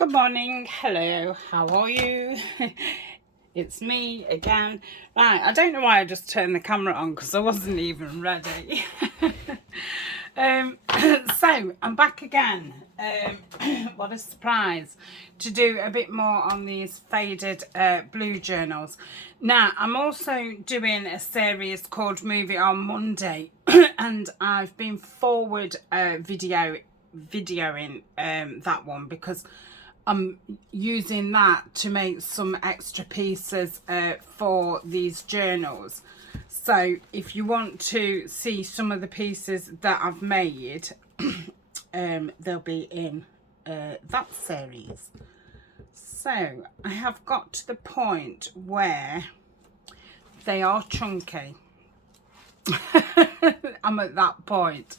Good morning, hello, how are you? It's me again. Right, I don't know why I just turned the camera on because I wasn't even ready. So I'm back again. What a surprise, to do a bit more on these faded blue journals. Now I'm also doing a series called Movie on Monday and I've been forward videoing that one because I'm using that to make some extra pieces for these journals. So if you want to see some of the pieces that I've made, they'll be in that series. So I have got to the point where they are chunky. I'm at that point.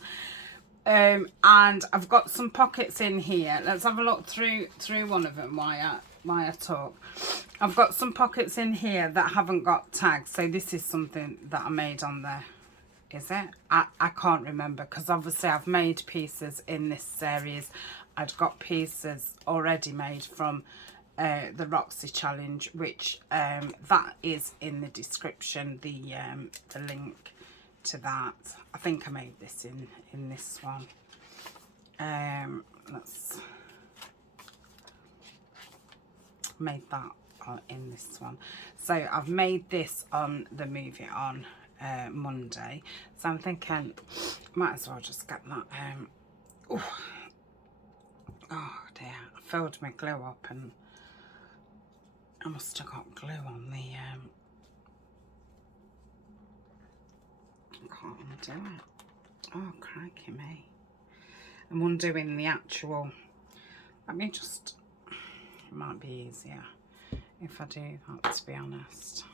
And I've got some pockets in here. Let's have a look through one of them while I talk. I've got some pockets in here that haven't got tags. So this is something that I made on there. Is it? I can't remember because obviously I've made pieces in this series. I'd got pieces already made from the Roxy challenge, which that is in the description, the link to that. I think I made this in this one. Let's made that in this one. So I've made this on the Movie on Monday. So I'm thinking might as well just get that. Oh dear, I filled my glue up and I must have got glue on the I can't undo it. Oh, crikey me. I'm undoing the actual. Let me just, it might be easier if I do that, to be honest.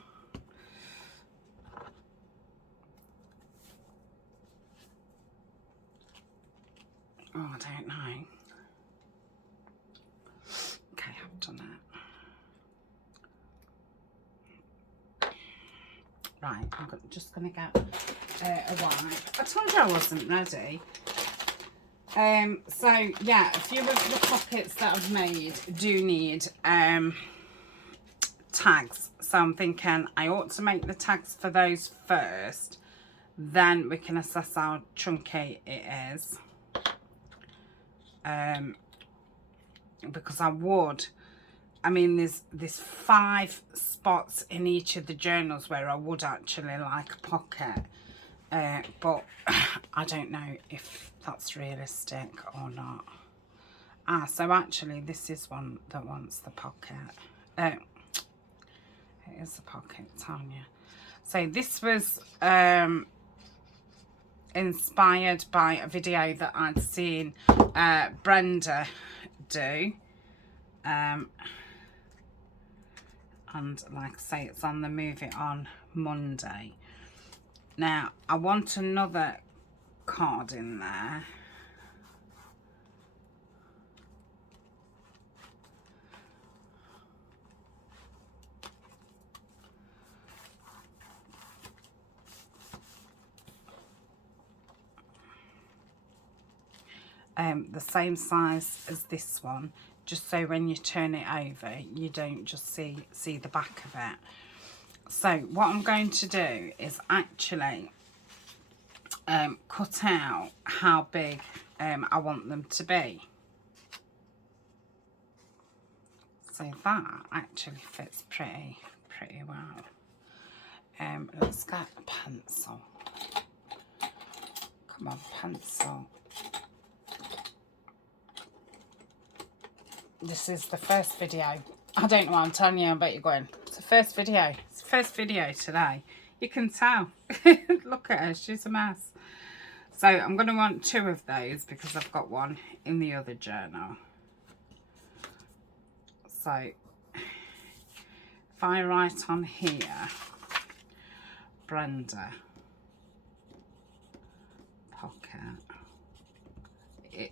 Oh, I don't know. Okay, I've done it. Right, I'm just going to get a wipe. I told you I wasn't ready. So yeah, a few of the pockets that I've made do need tags. So I'm thinking I ought to make the tags for those first. Then we can assess how chunky it is. Because I mean there's 5 spots in each of the journals where I would actually like a pocket. But I don't know if that's realistic or not. So actually this is one that wants the pocket. It is the pocket, Tania. So this was inspired by a video that I'd seen Brenda do. And like I say, it's on the Movie on Monday. Now, I want another card in there. The same size as this one, just so when you turn it over, you don't just see the back of it. So what I'm going to do is actually cut out how big I want them to be. So that actually fits pretty well. Let's get a pencil. Come on, pencil. This is the first video. I don't know what I'm telling you, I bet you're going, it's the first video. It's the first video today. You can tell. Look at her, she's a mess. So I'm going to want 2 of those because I've got one in the other journal. So if I write on here, Brenda pocket.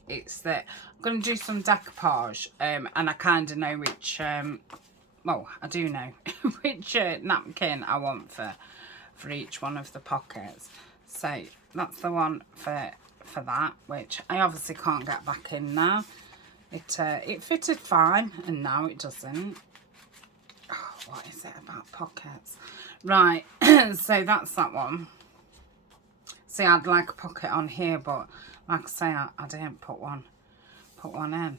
It's that I'm going to do some decoupage and I kind of know which well, I do know which napkin I want for each one of the pockets. So that's the one for that, which I obviously can't get back in now It fitted fine, and now it doesn't. Oh, what is it about pockets? Right, so that's that one. See, I'd like a pocket on here, but like I say, I didn't put one in.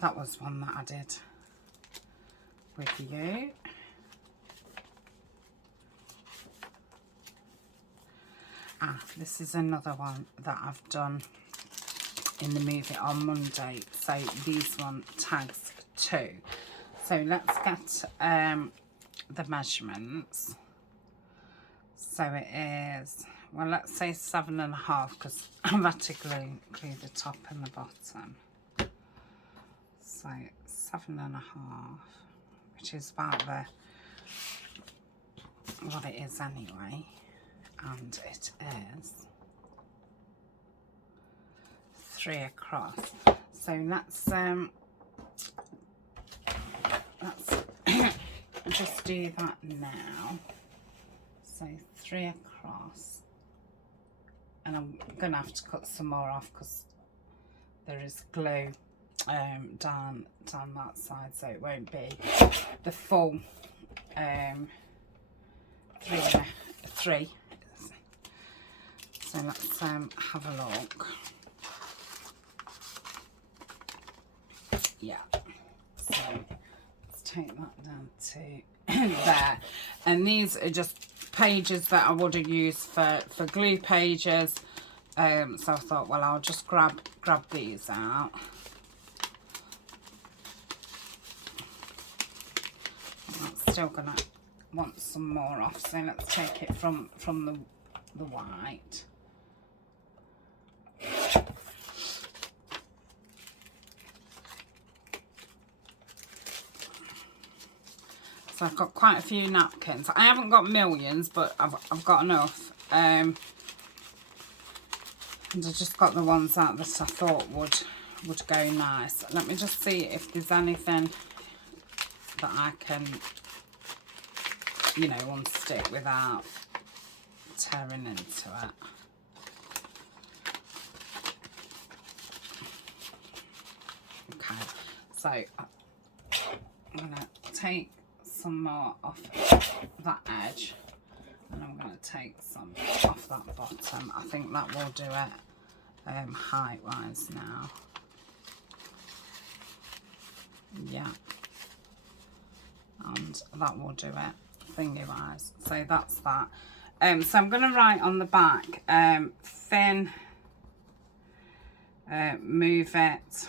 That was one that I did with you. This is another one that I've done in the movie on Monday. So these one tags 2. So let's get the measurements. So it is, well, let's say 7.5, because I've had to glue the top and the bottom. So 7.5, which is about what it is anyway. And it is 3 across. So let's just do that now. So 3 across, and I'm gonna have to cut some more off because there is glue down that side, so it won't be the full 3. So let's have a look. Yeah, so let's take that down to there. And these are just pages that I would have used for glue pages. So I thought, well, I'll just grab these out. I'm still gonna want some more off, so let's take it from the white. So I've got quite a few napkins. I haven't got millions, but I've got enough. And I just got the ones out that I thought would go nice. Let me just see if there's anything that I can, you know, unstick without tearing into it. Okay, so I'm gonna take some more off that edge, and I'm going to take some off that bottom. I think that will do it height wise now. Yeah, and that will do it finger wise. So that's that. So I'm going to write on the back, thin, move it,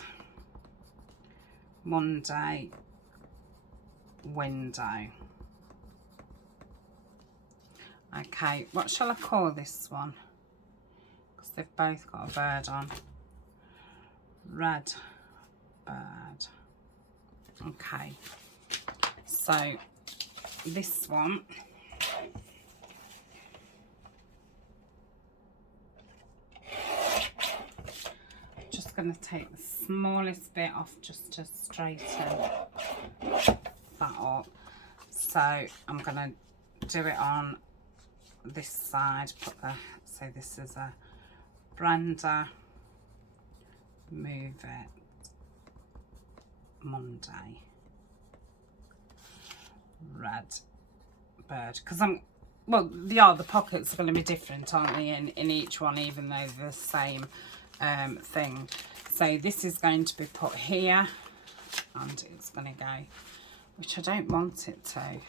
Monday, window. Okay, what shall I call this one? Because they've both got a bird on. Red bird. Okay, so this one, just going to take the smallest bit off just to straighten that up. So I'm going to do it on this side. So this is a Brenda, move it, Monday, red bird. Because the pockets are going to be different, aren't they, in each one, even though they're the same thing. So this is going to be put here, and it's going to go, which I don't want it to.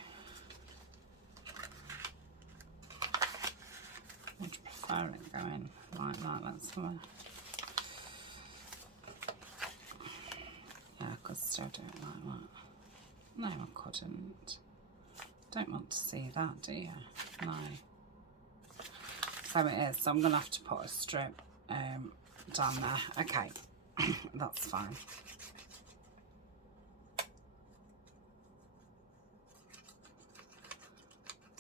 Would you prefer it going like that? Let's have a... Yeah, I could still do it like that. No, I couldn't. Don't want to see that, do you? No. So it is. So I'm going to have to put a strip down there. Okay, that's fine.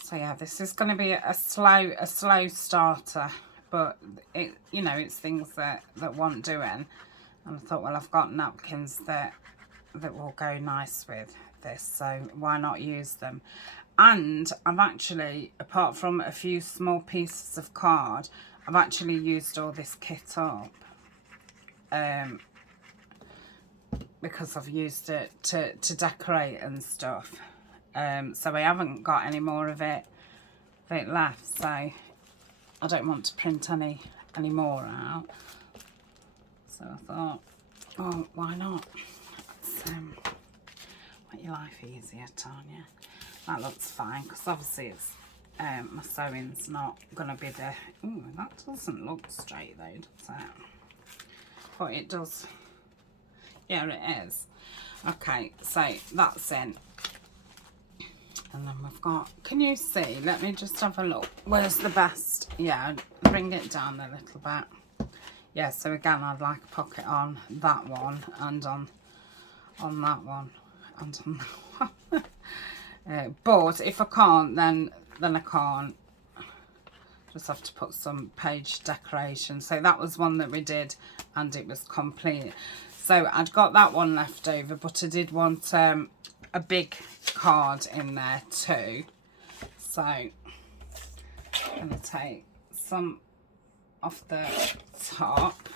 So yeah, this is going to be a slow starter, but it, you know, it's things that want doing. And I thought, well, I've got napkins that will go nice with this, so why not use them? And I've actually, apart from a few small pieces of card, I've actually used all this kit up because I've used it to decorate and stuff. So I haven't got any more of it left, so I don't want to print any more out. So I thought, oh, why not? Let's make your life easier, Tania. That looks fine, because obviously it's my sewing's not going to be the... Ooh, that doesn't look straight though, does it? But it does. Yeah, it is. Okay, so that's in. And then we've got... Can you see? Let me just have a look. Where's the best? Yeah, bring it down a little bit. Yeah, so again, I'd like a pocket on that one and on that one and on that one. But if I can't, then I can't. Just have to put some page decoration. So that was one that we did and it was complete. So I'd got that one left over, but I did want a big card in there too. So I'm going to take some off the top.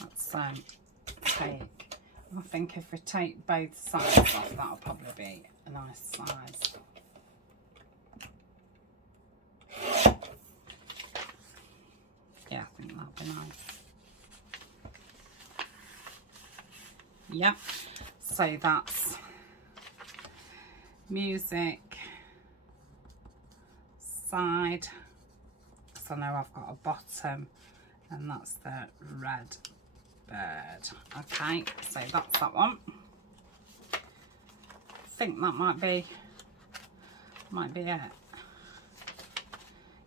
Let's take, I think if we take both sides off, that'll probably be a nice size. Yeah, I think that'll be nice. Yep. So that's music side, because I know I've got a bottom, and that's the red bird. Okay, so that's that one. I think that might be it.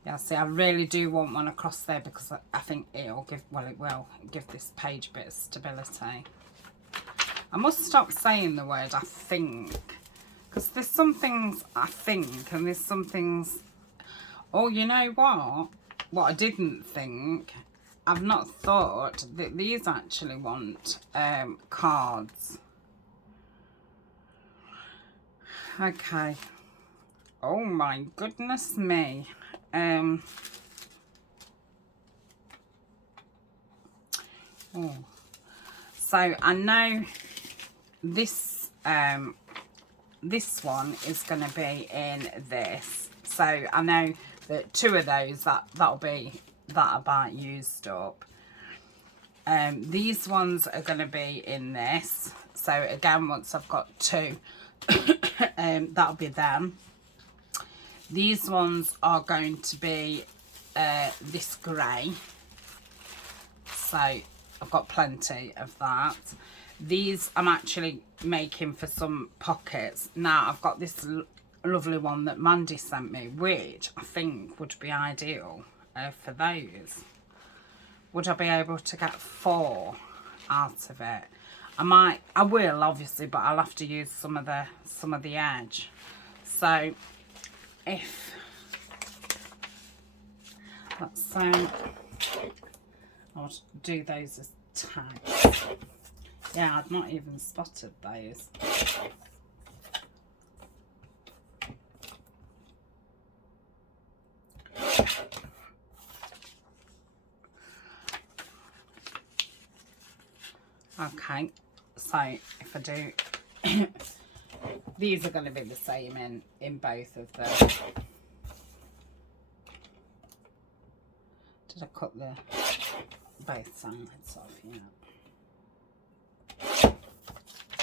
Yeah, see, I really do want one across there because I think it'll give, well, it will give this page a bit of stability. I must stop saying the word I think, because there's some things I think and there's some things, oh, you know what I didn't think, I've not thought that these actually want cards. Okay. Oh my goodness me. Oh. So I know this this one is going to be in this. So I know that two of those that'll be that about used up. These ones are going to be in this. So again, once I've got two, that'll be them. These ones are going to be this grey. So I've got plenty of that. These I'm actually making for some pockets. Now I've got this lovely one that Mandy sent me, which I think would be ideal for those. Would I be able to get 4 out of it? I will obviously, but I'll have to use some of the edge. So if let's I'll do those as tags. Yeah, I've not even spotted those. Okay, so if I do, these are going to be the same in both of them. Did I cut both sides off? Yeah.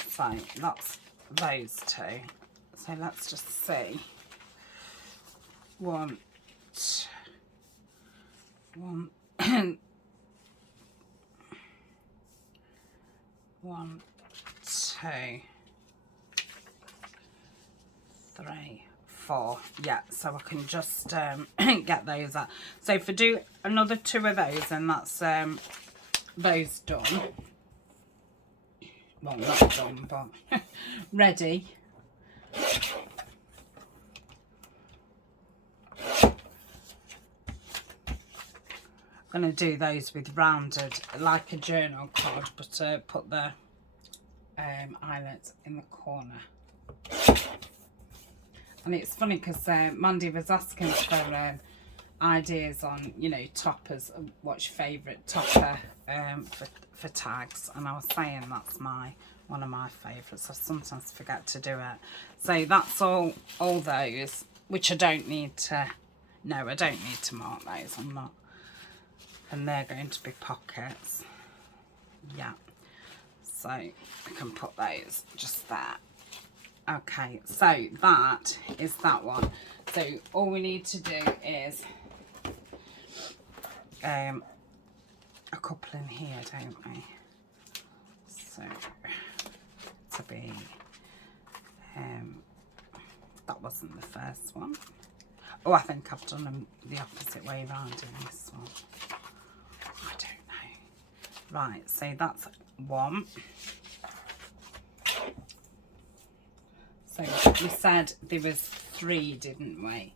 So that's those two. So let's just see. 1, 2, 1, 1, 2, 3, 4. Yeah, so I can just get those out. So if I do another 2 of those, then that's those done. Well, not done, but ready. I'm going to do those with rounded, like a journal card, but put the eyelet in the corner. And it's funny because Mandy was asking for ideas on, you know, toppers, what's your favourite topper for tags, and I was saying that's one of my favourites. I sometimes forget to do it. So that's all those, which I don't need to, no, I don't need to mark those, I'm not. And they're going to be pockets. Yeah. So I can put those just there. Okay, so that is that one. So all we need to do is a couple in here, don't we? So to be that wasn't the first one. Oh, I think I've done them the opposite way around in this one. I don't know. Right, so that's one. So we said there was 3, didn't we?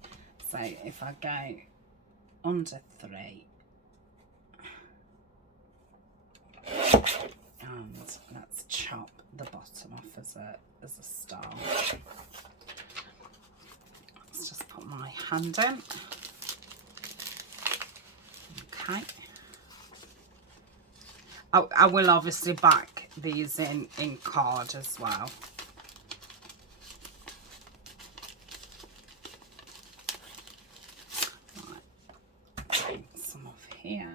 So if I go under 3, and let's chop the bottom off as a start. Let's just put my hand in. Okay. I will obviously back these in card as well. Here.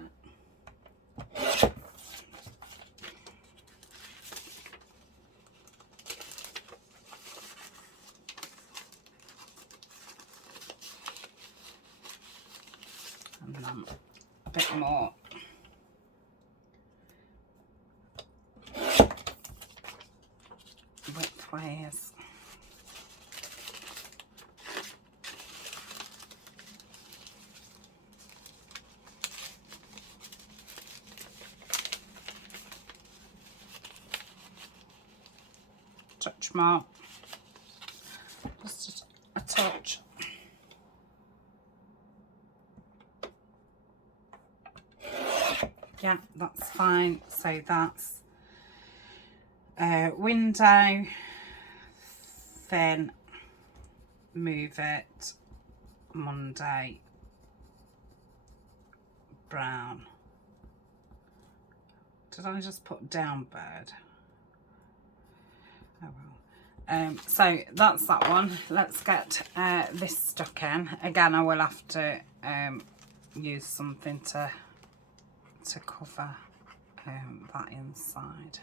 And then a bit more. Widthways. Touch more, just a touch. Yeah, that's fine. So that's window, thin, move it, Monday, brown. Did I just put down bird? Oh well. So that's that one. Let's get this stuck in. Again, I will have to use something to cover that inside.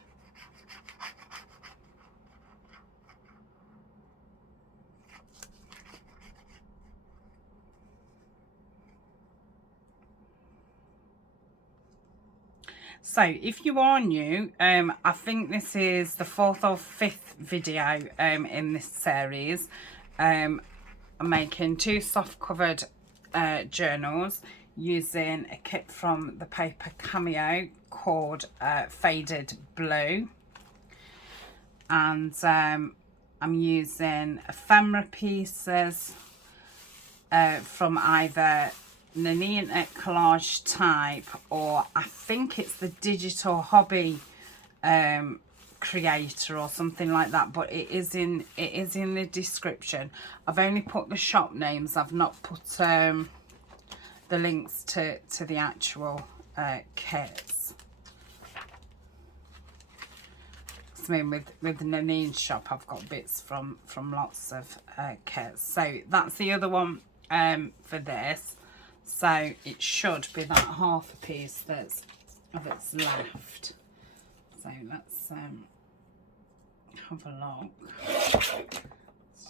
So if you are new, I think this is the 4th or 5th video in this series. I'm making 2 soft covered journals using a kit from the paper Cameo called Faded Blue, and I'm using ephemera pieces from either Nanine Collage Type, or I think it's the Digital Hobby Creator or something like that, but it is in the description. I've only put the shop names, I've not put the links to the actual kits. I mean, with Nanine's shop, I've got bits from lots of kits. So that's the other one for this. So it should be that half a piece that's left. So let's have a look. Let's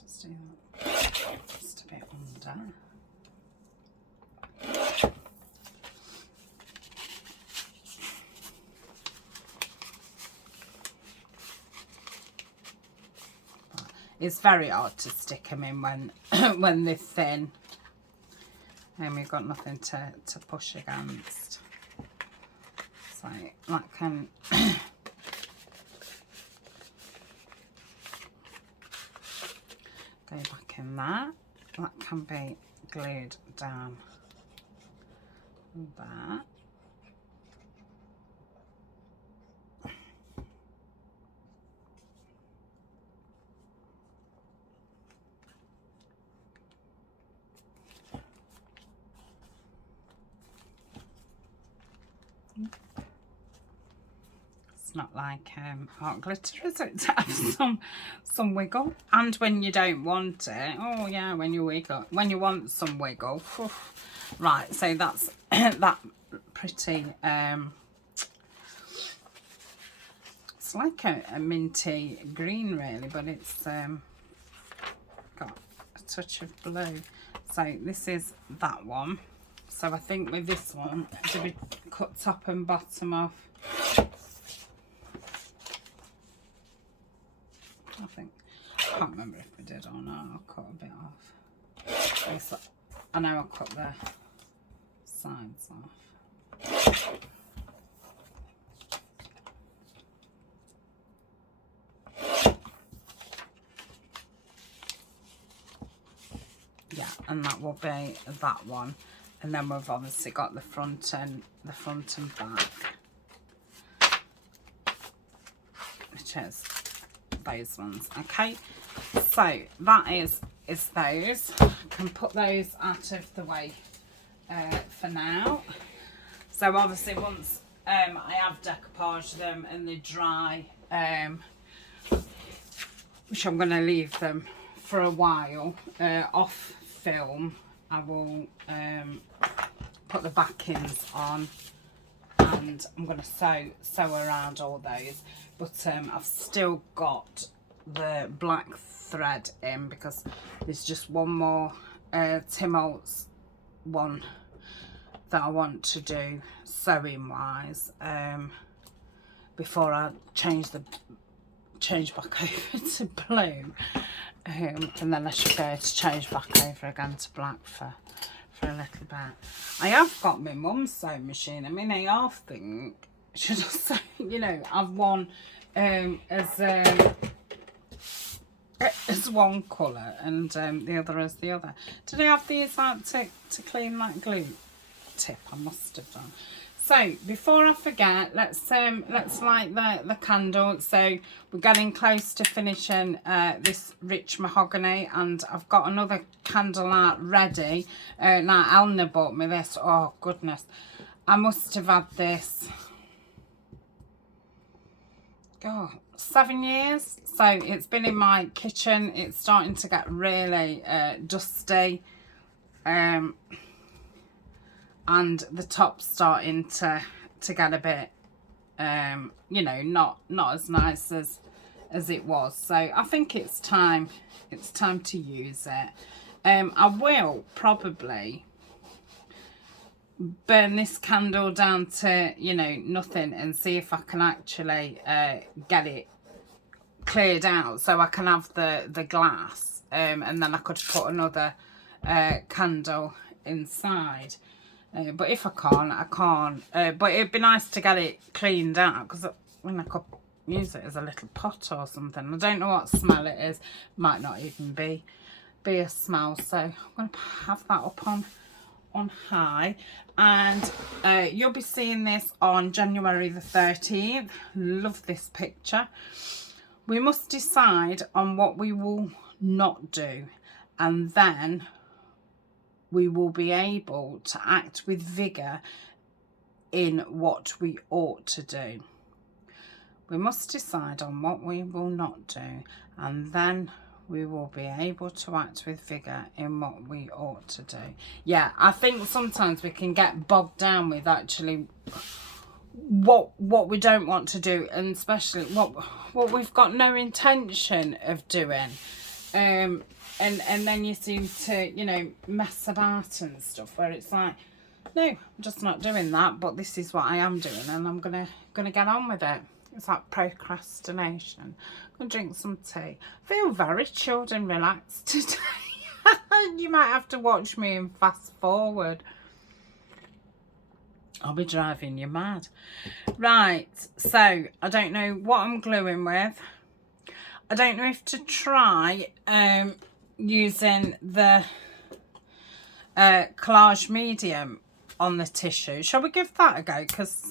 just do that just a bit under. It's very hard to stick them in when they're thin. And we've got nothing to push against. So that can go back in there. That can be glued down there. It's not like art glitter, is it? To have some wiggle. And when you don't want it, oh yeah, when you wiggle, when you want some wiggle. Oof. Right, so that's that pretty. It's like a minty green really, but it's got a touch of blue. So this is that one. So I think with this one, do we cut top and bottom off? I can't remember if we did or not. I'll cut a bit off. I know I'll cut the sides off. Yeah, and that will be that one. And then we've obviously got the front and back, which is those ones. Okay, so that is those. I can put those out of the way for now. So obviously once I have decoupaged them and they dry, which I'm going to leave them for a while off film, I will put the backings on, and I'm going to sew around all those. But I've still got the black thread in because there's just one more Tim Holtz one that I want to do sewing wise before I change back over to blue, and then I should be able to change back over again to black for a little bit. I have got my mum's sewing machine. I mean, I half think, should I say, you know, I've one as one colour and the other as the other. Did I have these out to clean that glue tip? I must have done. So before I forget, let's light the candle. So we're getting close to finishing this rich mahogany, and I've got another candle out ready. Now Elna bought me this. Oh goodness, I must have had this, God, 7 years. So it's been in my kitchen. It's starting to get really dusty. And the top's starting to get a bit, you know, not as nice as it was. So I think it's time to use it. I will probably burn this candle down to, you know, nothing and see if I can actually get it cleared out so I can have the glass, and then I could put another candle inside. But if I can't, I can't. But it'd be nice to get it cleaned out, because when I could use it as a little pot or something. I don't know what smell it is. Might not even be a smell. So I'm going to have that up on high. And you'll be seeing this on January the 13th. Love this picture. We must decide on what we will not do, and then we will be able to act with vigour in what we ought to do. We must decide on what we will not do, and then we will be able to act with vigour in what we ought to do. Yeah, I think sometimes we can get bogged down with actually what we don't want to do, and especially what we've got no intention of doing. And then you seem to, you know, mess about and stuff, where it's like, no, I'm just not doing that, but this is what I am doing, and I'm gonna get on with it. It's like procrastination. I'm gonna drink some tea. I feel very chilled and relaxed today. You might have to watch me and fast forward. I'll be driving you mad. Right, so I don't know what I'm gluing with. I don't know if to try using the collage medium on the tissue. Shall we give that a go? Because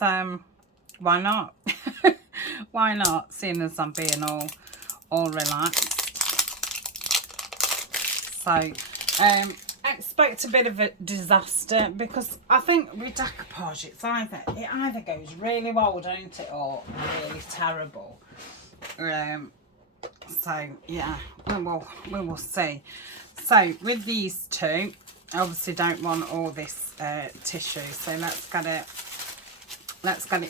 why not? Why not, seeing as I'm being all relaxed. So expect a bit of a disaster, because I think with decoupage it either goes really well, don't it, or really terrible. So yeah, we will see. So with these two, I obviously don't want all this tissue, so let's get it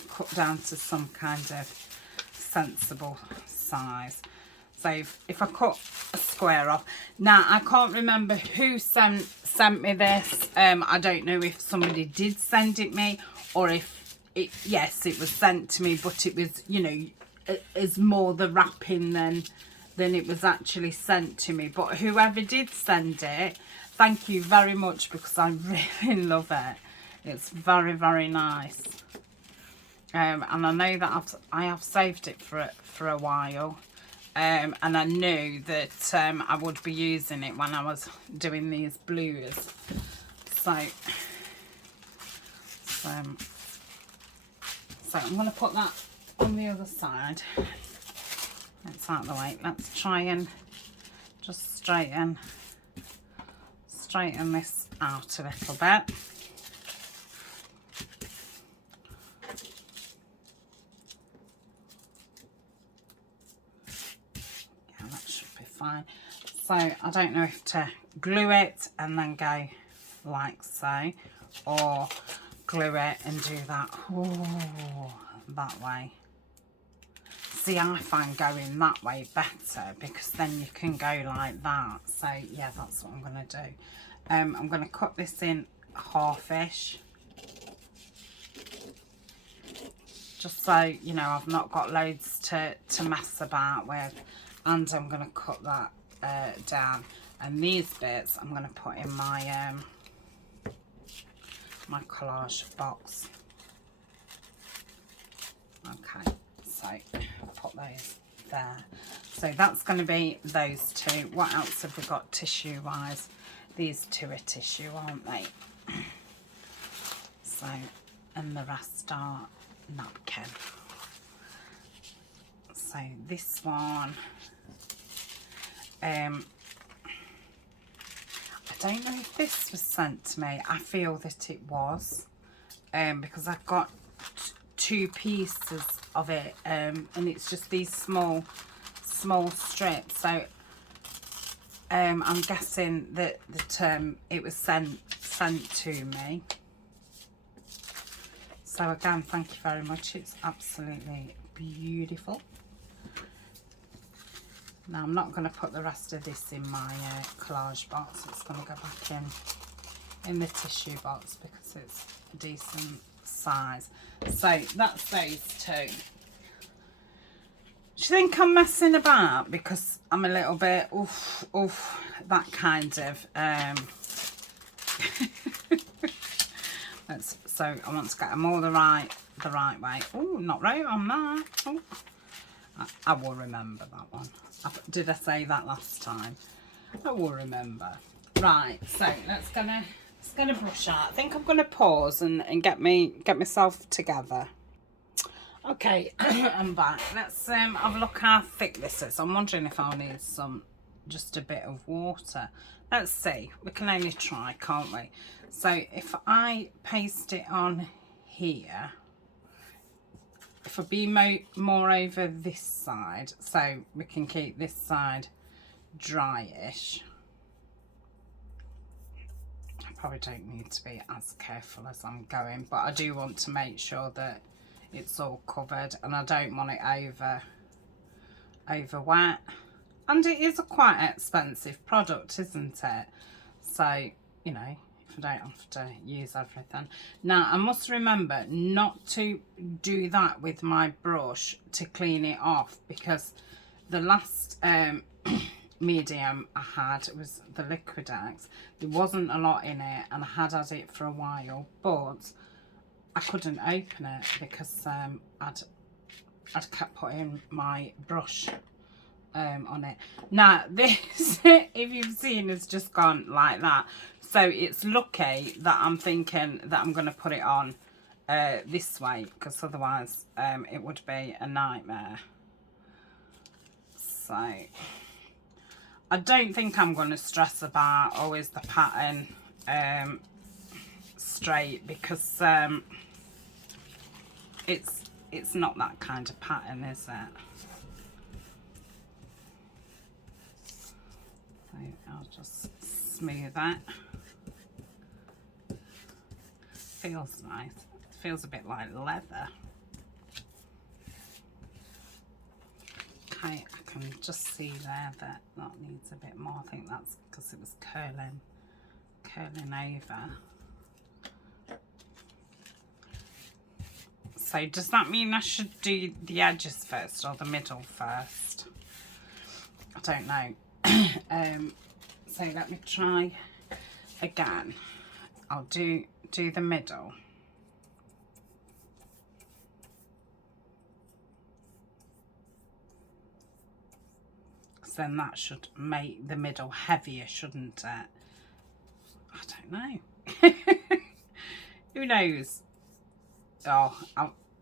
cut down to some kind of sensible size. So if I cut a square off, now I can't remember who sent me this. I don't know if somebody did send it me, or if yes, it was sent to me, but it was, you know, is more the wrapping than it was actually sent to me. But whoever did send it, thank you very much, because I really love it. It's very, very nice. And I know that I have saved it for a while. And I knew that I would be using it when I was doing these blues. So I'm going to put that on the other side. That's out of the way. Let's try and just straighten this out a little bit. Yeah, that should be fine. So I don't know if to glue it and then go like so, or glue it and do that that way. See, I find going that way better, because then you can go like that. So yeah, that's what I'm going to do. I'm going to cut this in half-ish, just so you know I've not got loads to mess about with. And I'm going to cut that down, and these bits I'm going to put in my my collage box. Okay, so I'll put those there. So that's going to be those two. What else have we got tissue wise? These two are tissue, aren't they? So, and the rest are napkin. So this one, I don't know if this was sent to me. I feel that it was, because I've got two pieces of it, and it's just these small strips. So I'm guessing that it was sent to me. So again, thank you very much. It's absolutely beautiful. Now I'm not going to put the rest of this in my collage box. It's going to go back in the tissue box, because it's a decent size. So that's those two. Do you think I'm messing about because I'm a little bit oof, that kind of so I want to get them all the right way. Oh, not right on that. Ooh. I will remember that one. Did I say that last time? I will remember. Right, so let's gonna brush out. I think I'm gonna pause and get myself together. Okay, I'm back. Let's have a look how thick this is. I'm wondering if I'll need just a bit of water. Let's see. We can only try, can't we? So if I paste it on here, if I be more over this side, so we can keep this side dryish. I probably don't need to be as careful as I'm going, but I do want to make sure that it's all covered, and I don't want it over wet. And it is a quite expensive product, isn't it? So, you know, if I don't have to use everything. Now, I must remember not to do that with my brush to clean it off, because the last medium I had was the Liquidex. There wasn't a lot in it, and I had it for a while, but I couldn't open it because I'd kept putting my brush on it. Now this, if you've seen, has just gone like that. So it's lucky that I'm thinking that I'm going to put it on this way, because otherwise it would be a nightmare. So I don't think I'm going to stress about, oh, is the pattern straight, because it's not that kind of pattern, is it? So I'll just smooth that. Feels nice. It feels a bit like leather. Okay, I can just see there that that needs a bit more. I think that's because it was curling over. So does that mean I should do the edges first or the middle first? I don't know. So let me try again. I'll do the middle. Then that should make the middle heavier, shouldn't it? I don't know. Who knows? Oh,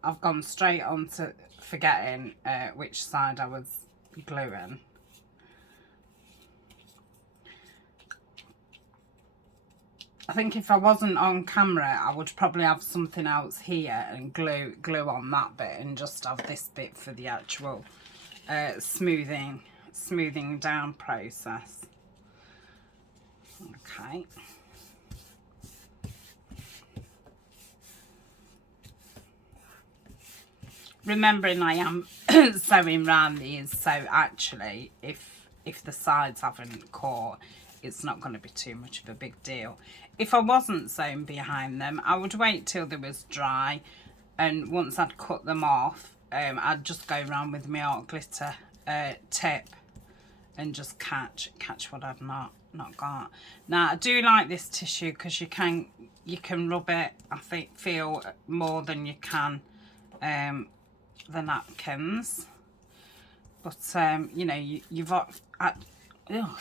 I've gone straight on to forgetting which side I was gluing. I think if I wasn't on camera, I would probably have something else here and glue on that bit, and just have this bit for the actual smoothing down process. Okay. Remembering I am sewing round these, so actually if the sides haven't caught, it's not going to be too much of a big deal. If I wasn't sewing behind them, I would wait till they was dry, and once I'd cut them off, I'd just go around with my art glitter tip and just catch what I've not got. Now I do like this tissue because you can rub it, I think, feel more than you can the napkins. But you know, you've got, oh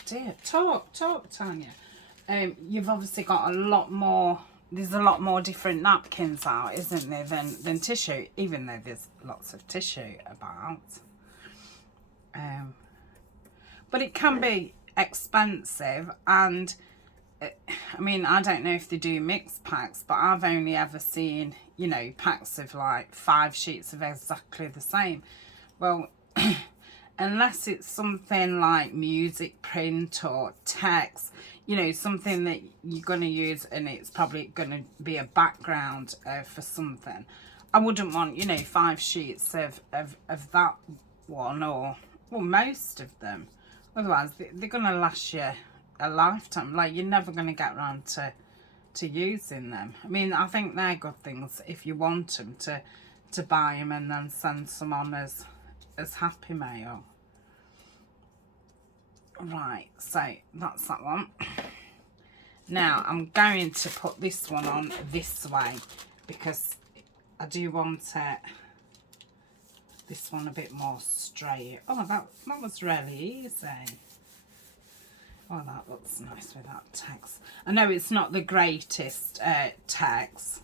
dear, talk Tania. You've obviously got a lot more, there's a lot more different napkins out, isn't there, than tissue, even though there's lots of tissue about. But it can be expensive, and I mean, I don't know if they do mixed packs, but I've only ever seen, you know, packs of like 5 sheets of exactly the same. Well, unless it's something like music print or text, you know, something that you're going to use and it's probably going to be a background for something, I wouldn't want, you know, 5 sheets of that one, or well, most of them. Otherwise they're going to last you a lifetime. Like, you're never going to get around to using them. I mean, I think they're good things if you want them to buy them and then send some on as happy mail. Right, so that's that one. Now I'm going to put this one on this way because I do want this one a bit more straight. Oh, that was really easy. Oh, that looks nice with that text. I know it's not the greatest text,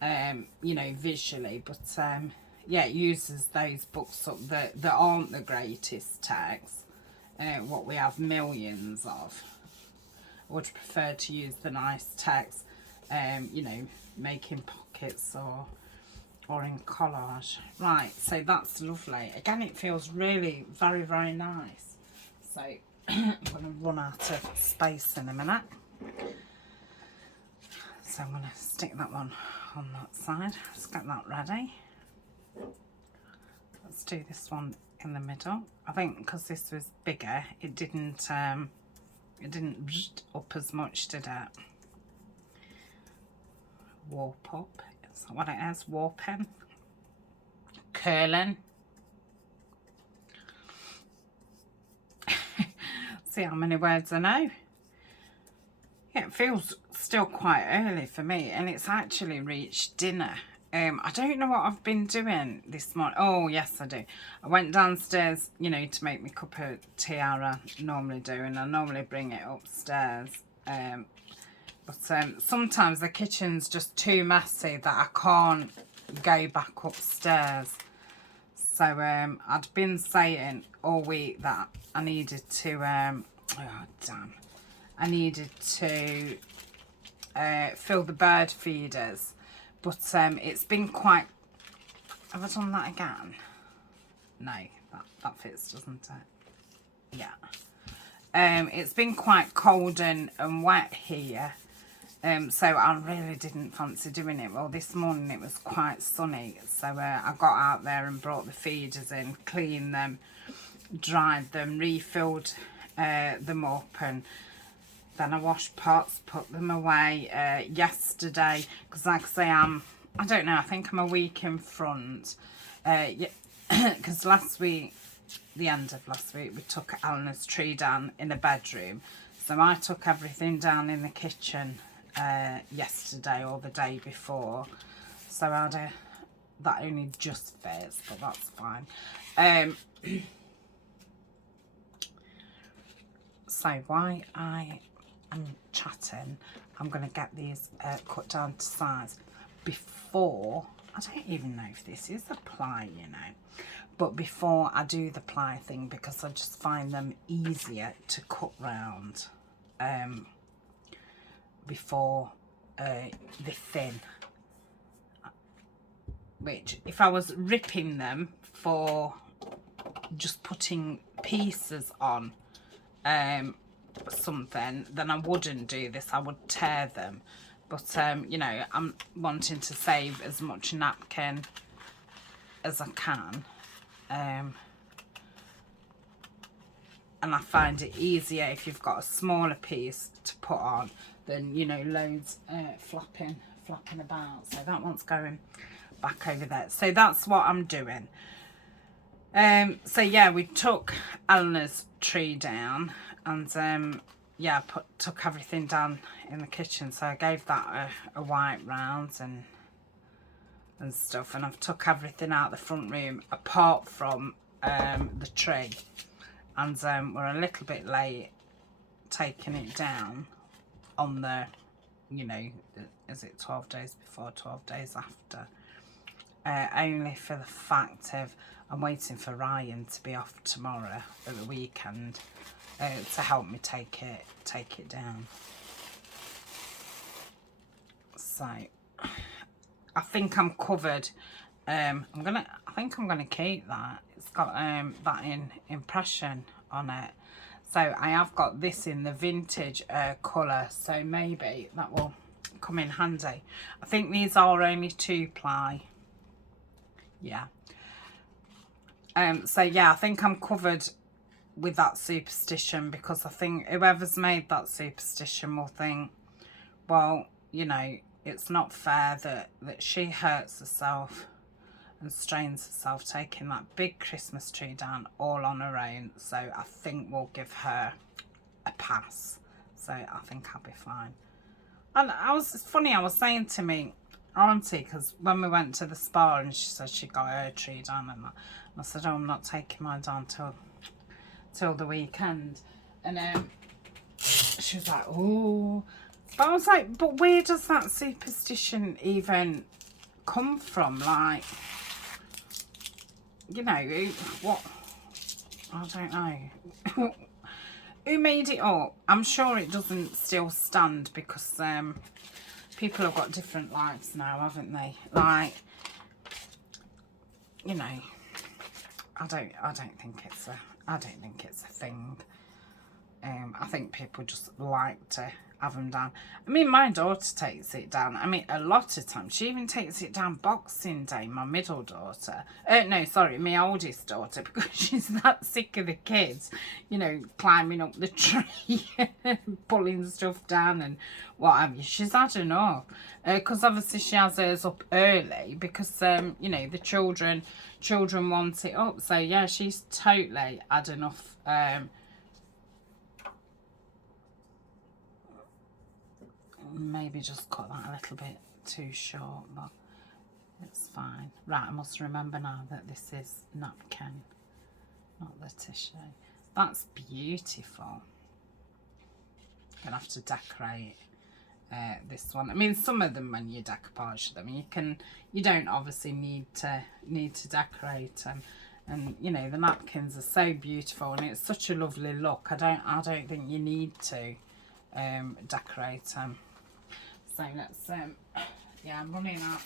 you know, visually, but yeah, it uses those books up that aren't the greatest text, what we have millions of. I would prefer to use the nice text, you know, making pockets or in collage. Right, so that's lovely. Again, it feels really very, very nice. So I'm going to run out of space in a minute. So I'm going to stick that one on that side. Let's get that ready. Let's do this one in the middle. I think because this was bigger, it didn't up as much, did it? Warp up. Is that what it is? Warping. Curling. See how many words I know. Yeah, it feels still quite early for me, and it's actually reached dinner. I don't know what I've been doing this morning. Oh, yes, I do. I went downstairs, you know, to make my cup of tea I normally do, and I normally bring it upstairs. But sometimes the kitchen's just too messy that I can't go back upstairs. So I'd been saying all week that I needed to, I needed to fill the bird feeders. But it's been quite, have I done that again? No, that fits, doesn't it? Yeah. It's been quite cold and wet here. So I really didn't fancy doing it. Well, this morning it was quite sunny, so I got out there and brought the feeders in, cleaned them, dried them, refilled them up, and then I washed pots, put them away yesterday, because like I say, I don't know, I think I'm a week in front, because last week, the end of last week, we took Eleanor's tree down in the bedroom, so I took everything down in the kitchen yesterday or the day before, so I had that only just fits, but that's fine. So while I am chatting, I'm going to get these cut down to size before, I don't even know if this is a ply, you know, but before I do the ply thing, because I just find them easier to cut round before they're thin, which if I was ripping them for just putting pieces on something, then I wouldn't do this, I would tear them, but you know, I'm wanting to save as much napkin as I can, and I find it easier if you've got a smaller piece to put on than, you know, loads flapping about. So that one's going back over there, so that's what I'm doing. So yeah, we took Eleanor's tree down, and yeah, took everything down in the kitchen, so I gave that a wipe round and stuff, and I've took everything out the front room apart from the tree, and we're a little bit late taking it down on the, you know, is it 12 days before, 12 days after, only for the fact of I'm waiting for Ryan to be off tomorrow at the weekend to help me take it down. So I think I'm covered. I think I'm gonna keep that. It's got that impression on it. So I have got this in the vintage colour, so maybe that will come in handy. I think these are only 2 ply. Yeah. So yeah, I think I'm covered with that superstition, because I think whoever's made that superstition will think, well, you know, it's not fair that she hurts herself and strains herself taking that big Christmas tree down all on her own. So I think we'll give her a pass. So I think I'll be fine. And it's funny, I was saying to me auntie, because when we went to the spa and she said she got her tree down and that, and I said, oh, I'm not taking mine down till the weekend, and she was like, oh, but I was like, but where does that superstition even come from? Like, you know, what, I don't know. Who made it up? I'm sure it doesn't still stand, because people have got different lives now, haven't they? Like, you know, I don't think it's a thing. I think people just like to have them down. I mean, my daughter takes it down. I mean, a lot of times. She even takes it down Boxing Day, my middle daughter. No, sorry, my oldest daughter, because she's that sick of the kids, you know, climbing up the tree, pulling stuff down and what have you. She's had enough. Because obviously she has hers up early, because, you know, the children want it up. So, yeah, she's totally had enough. Maybe just cut that a little bit too short, but it's fine. Right, I must remember now that this is napkin, not the tissue. That's beautiful. Gonna have to decorate this one. I mean, some of them, when you decoupage them, you don't obviously need to decorate them. And you know, the napkins are so beautiful, and it's such a lovely look. I don't think you need to decorate them. So let's yeah, I'm running out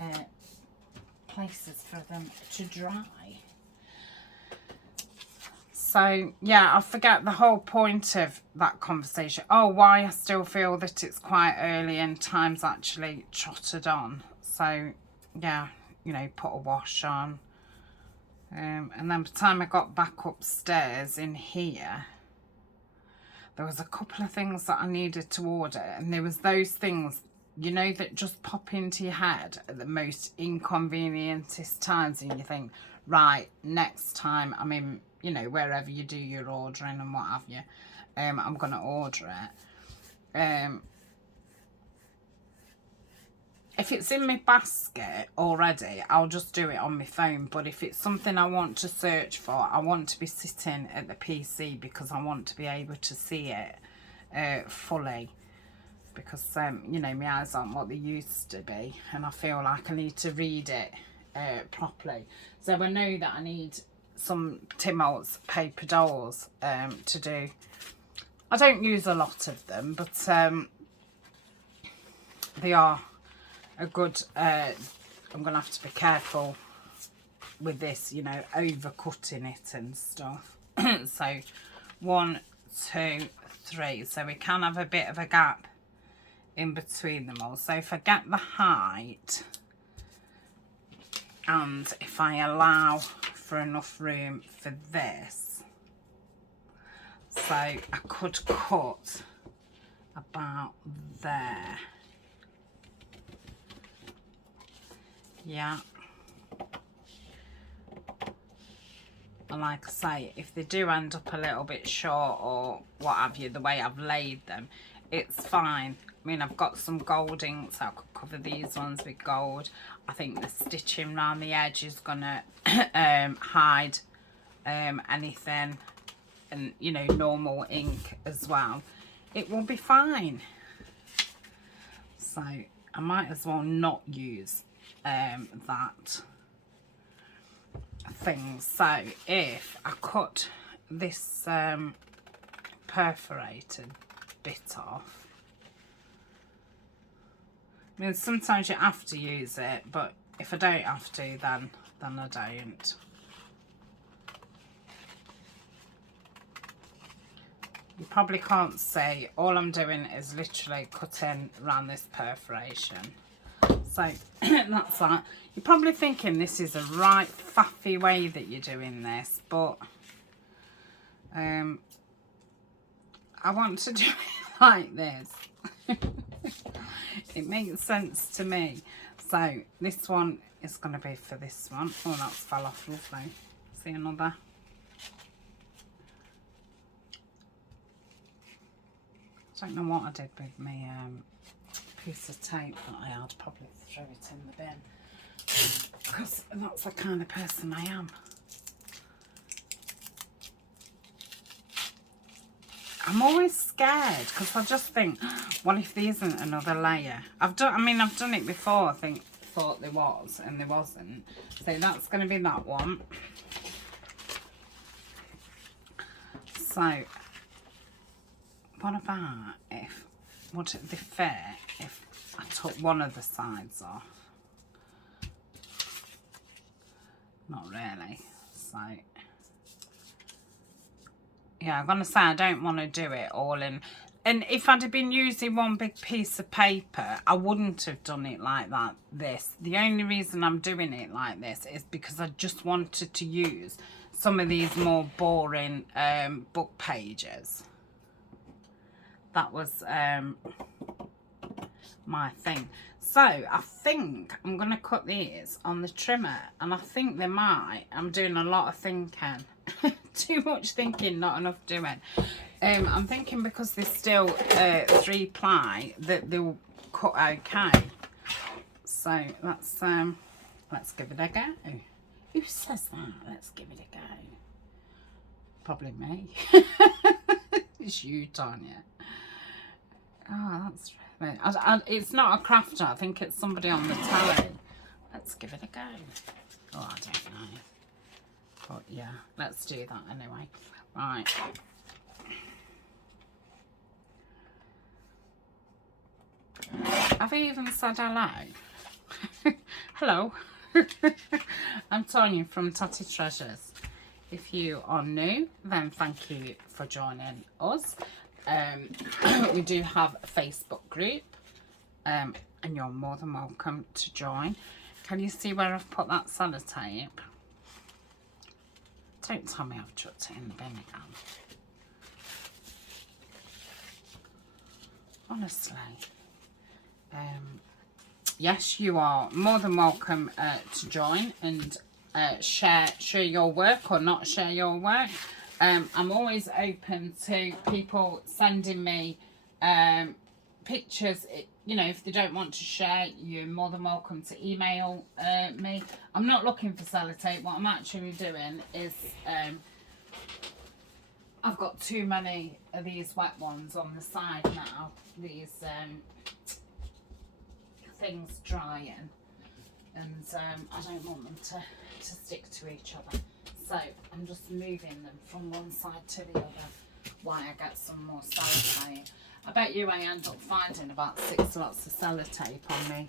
of places for them to dry. So yeah, I forget the whole point of that conversation. Oh, why I still feel that it's quite early and time's actually trotted on. So yeah, you know, put a wash on. And then by the time I got back upstairs in here, there was a couple of things that I needed to order. And there was those things, you know, that just pop into your head at the most inconvenientest times. And you think, right, next time I'm in, you know, wherever you do your ordering and what have you, I'm going to order it. If it's in my basket already, I'll just do it on my phone. But if it's something I want to search for, I want to be sitting at the PC because I want to be able to see it fully. Because, you know, my eyes aren't what they used to be. And I feel like I need to read it properly. So I know that I need some Tim Holtz paper dolls to do. I don't use a lot of them, but they are a good, I'm going to have to be careful with this, you know, overcutting it and stuff. So 1, 2, 3. So we can have a bit of a gap in between them all. So if I get the height and if I allow for enough room for this, so I could cut about there. Yeah. And like I say, if they do end up a little bit short or what have you, the way I've laid them, it's fine. I mean, I've got some gold ink, so I could cover these ones with gold. I think the stitching around the edge is going to hide anything. And, you know, normal ink as well. It will be fine. So, I might as well not use that thing. So, if I cut this perforated bit off, I mean, sometimes you have to use it, but if I don't have to, then I don't. You probably can't see. All I'm doing is literally cutting around this perforation. So that's that. You're probably thinking this is a right faffy way that you're doing this, but I want to do it like this. It makes sense to me. So this one is going to be for this one. Oh, that's fell off lovely. See another. I don't know what I did with my piece of tape that I had. Probably threw it in the bin because that's the kind of person I am. I'm always scared because I just think, what if there isn't another layer? I've done it before. Thought there was and there wasn't. So that's going to be that one. So what about if, would it be fair if I took one of the sides off? Not really. So yeah, I'm going to say I don't want to do it all in. And if I'd have been using one big piece of paper, I wouldn't have done it like that. The only reason I'm doing it like this is because I just wanted to use some of these more boring book pages. That was my thing. So I think I'm going to cut these on the trimmer, and I think they might. I'm doing a lot of thinking. Too much thinking, not enough doing. I'm thinking because they're still 3 ply that they'll cut okay. So let's give it a go. Who says that? Let's give it a go. Probably me. It's you, Tania. Oh, that's right. It's not a crafter. I think it's somebody on the telly. Let's give it a go. Oh, I don't know. But yeah, let's do that anyway. Right. Have I even said hello? Hello. I'm Tania from Tatty Treasures. If you are new, then thank you for joining us. We do have a Facebook group, and you're more than welcome to join. Can you see where I've put that sellotape? Don't tell me I've chucked it in the bin again. Honestly. Yes, you are more than welcome to join and share your work or not share your work. I'm always open to people sending me pictures. You know, if they don't want to share, you're more than welcome to email me. I'm not looking for sellotape. What I'm actually doing is I've got too many of these wet ones on the side now. These things drying, and I don't want them to stick to each other, so I'm just moving them from one side to the other while I get some more sellotape. I bet you I end up finding about 6 lots of sellotape on my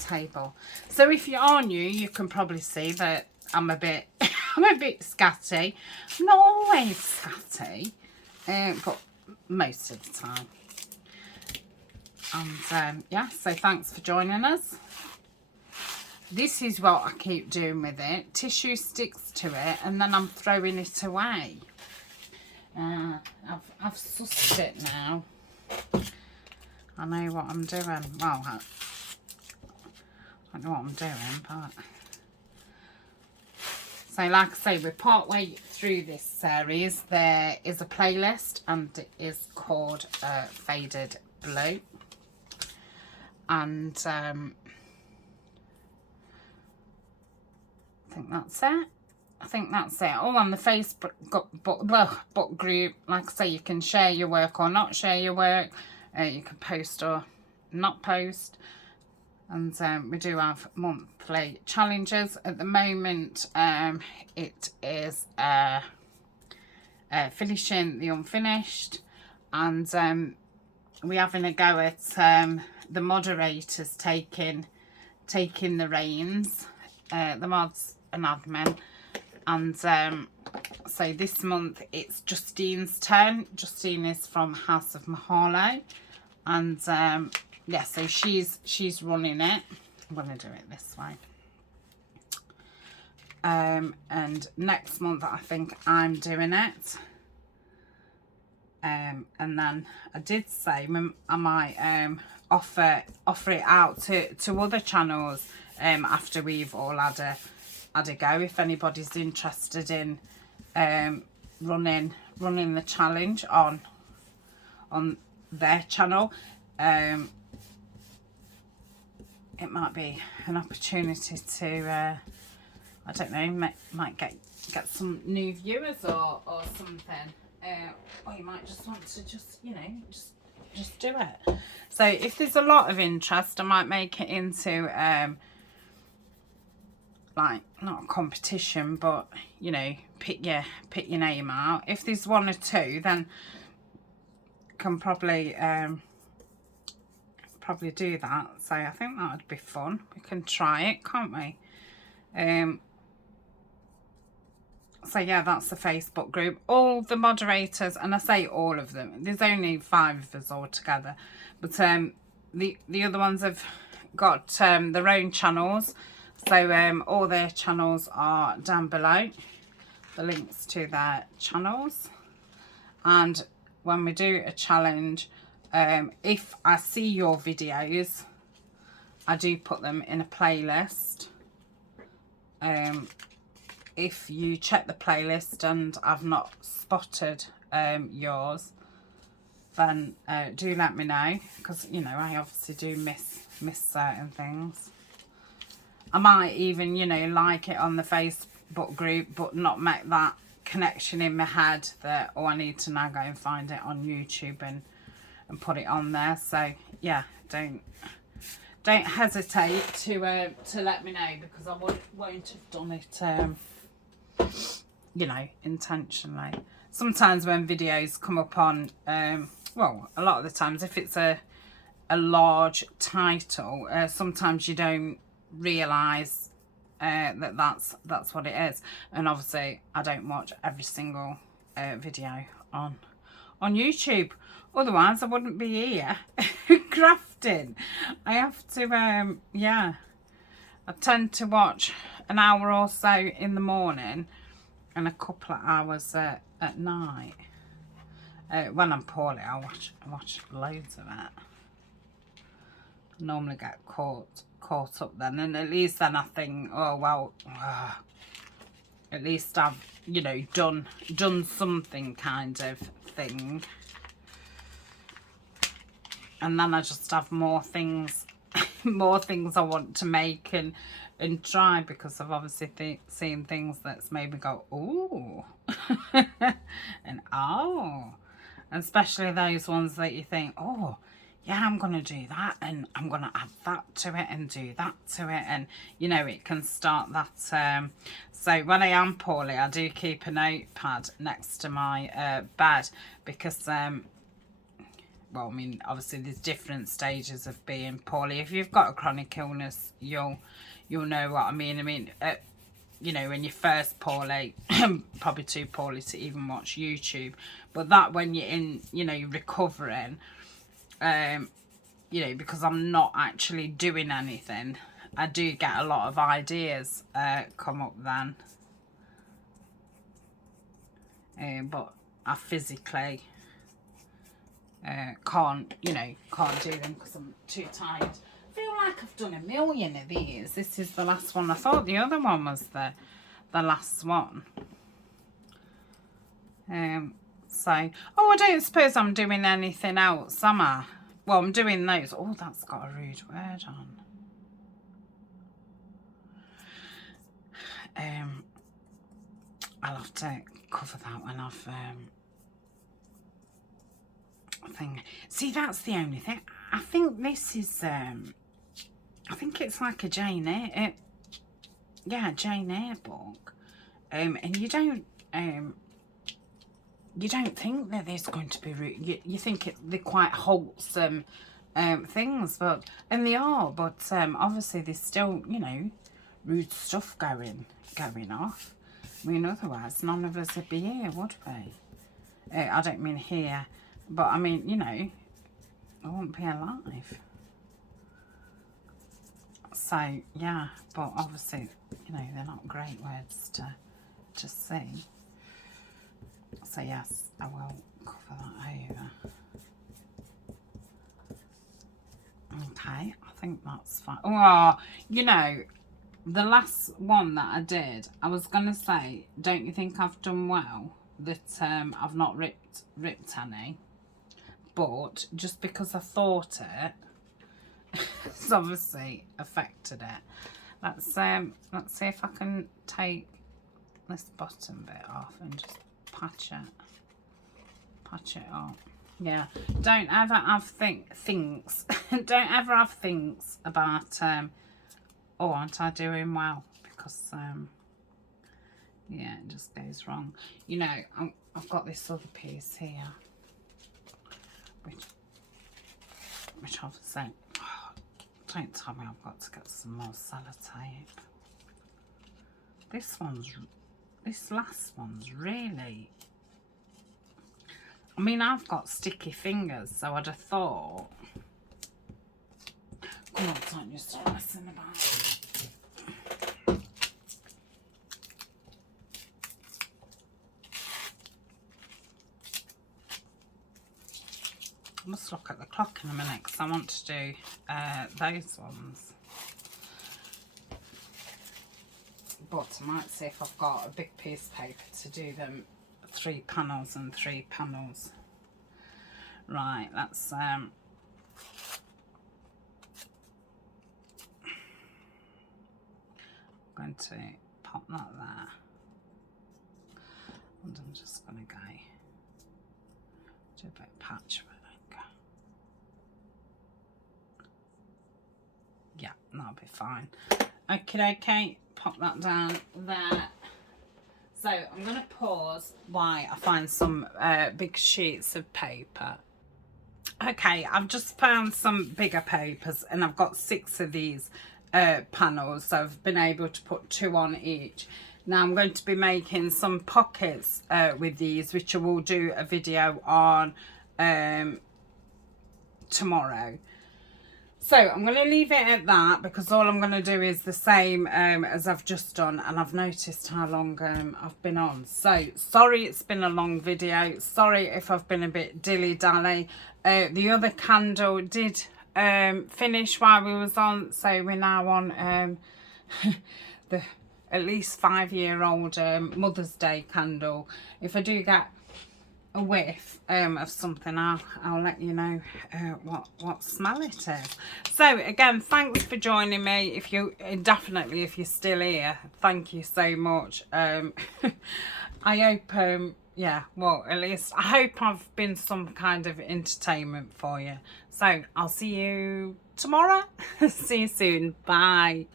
table. So if you are new, you can probably see that I'm a bit scatty. I'm not always scatty, but most of the time. And yeah, so thanks for joining us. This is what I keep doing with it. Tissue sticks to it and then I'm throwing it away. I've sussed it now. I know what I'm doing. Well, I don't know what I'm doing, but... So like I say, we're part way through this series. There is a playlist and it is called Faded Blue. And I think that's it. Oh, on the Facebook book group, like I say, you can share your work or not share your work. You can post or not post. And we do have monthly challenges. At the moment, it is finishing the unfinished. And we're having a go at the moderators taking the reins, the mods and admin. And so this month it's Justine's turn. Justine is from House of Mahalo, and yeah, so she's running it. I'm gonna do it this way. And next month I think I'm doing it. And then I did say I might offer it out to other channels after we've all had a go, if anybody's interested in running the challenge on their channel. It might be an opportunity to I don't know, might get some new viewers or something. Or you might just want to just do it. So if there's a lot of interest, I might make it into like, not a competition, but you know, pick your name out. If there's 1 or 2, then can probably do that. So I think that would be fun. We can try it, can't we? So yeah, that's the Facebook group. All the moderators, and I say all of them, there's only 5 of us all together, but the other ones have got their own channels. So all their channels are down below, the links to their channels. And when we do a challenge, if I see your videos, I do put them in a playlist. If you check the playlist and I've not spotted yours, then do let me know, because you know, I obviously do miss certain things. I might even, you know, like it on the Facebook group, but not make that connection in my head that, oh, I need to now go and find it on YouTube and put it on there. So yeah, don't hesitate to let me know, because I won't have done it you know, intentionally. Sometimes when videos come up on, well, a lot of the times, if it's a large title, sometimes you don't realise that's what it is. And obviously, I don't watch every single video on YouTube. Otherwise, I wouldn't be here crafting. I have to, yeah. I tend to watch an hour or so in the morning and a couple of hours at night. When I'm poorly, I watch loads of it. I normally get caught up then, and at least then I think, oh well, at least I've, you know, done something kind of thing, and then I just have more things more things I want to make and try, because I've obviously seen things that's made me go, ooh, and oh, and especially those ones that you think, oh yeah, I'm gonna do that, and I'm gonna add that to it and do that to it, and you know, it can start that. So when I am poorly, I do keep a notepad next to my bed, because well, I mean, obviously there's different stages of being poorly. If you've got a chronic illness, you'll know what I mean. I mean, you know, when you're first poorly, probably too poorly to even watch YouTube. But that when you're in, you know, you're recovering, you know, because I'm not actually doing anything, I do get a lot of ideas come up then. But I physically can't do them because I'm too tired. I feel like I've done a million of these. This is the last one. I thought the other one was the last one. So, oh, I don't suppose I'm doing anything else, am I? Well, I'm doing those. Oh, that's got a rude word on. I'll have to cover that when I've thing. See, that's the only thing. I think this is I think it's like a Jane Eyre, yeah, Jane Eyre book, and you don't think that there's going to be rude. You think they're quite wholesome things, and they are, but obviously there's still, you know, rude stuff going off. I mean, otherwise none of us would be here, would we? I don't mean here, but I mean, you know, I won't be alive. So yeah, but obviously, you know, they're not great words to see. So yes, I will cover that over. Okay, I think that's fine. Oh, you know, the last one that I did, I was gonna say, don't you think I've done well that I've not ripped any? But just because I thought it, it's obviously affected it. Let's see if I can take this bottom bit off and just patch it up. Yeah, don't ever have things don't ever have things about oh, aren't I doing well, because yeah, it just goes wrong. You know, I've got this other piece here, which obviously, oh, don't tell me I've got to get some more sellotape. This last one's really, I mean, I've got sticky fingers, so I'd have thought, come on, don't just messing about. I must look at the clock in a minute because I want to do those ones. But I might see if I've got a big piece of paper to do them 3 panels and 3 panels. Right, let's I'm going to pop that there. And I'm just going to go do a bit of patchwork. Yeah, that'll be fine. Okay, pop that down there. So I'm going to pause while I find some big sheets of paper. Okay, I've just found some bigger papers and I've got 6 of these panels, so I've been able to put 2 on each. Now I'm going to be making some pockets with these, which I will do a video on tomorrow. So I'm going to leave it at that, because all I'm going to do is the same as I've just done, and I've noticed how long I've been on. So sorry it's been a long video. Sorry if I've been a bit dilly-dally. The other candle did finish while we was on, so we're now on the at least 5-year-old Mother's Day candle. If I do get a whiff of something, I'll let you know what smell it is. So again, thanks for joining me. If you definitely, if you're still here, thank you so much. I hope yeah, well, at least I hope I've been some kind of entertainment for you. So I'll see you tomorrow. See you soon. Bye.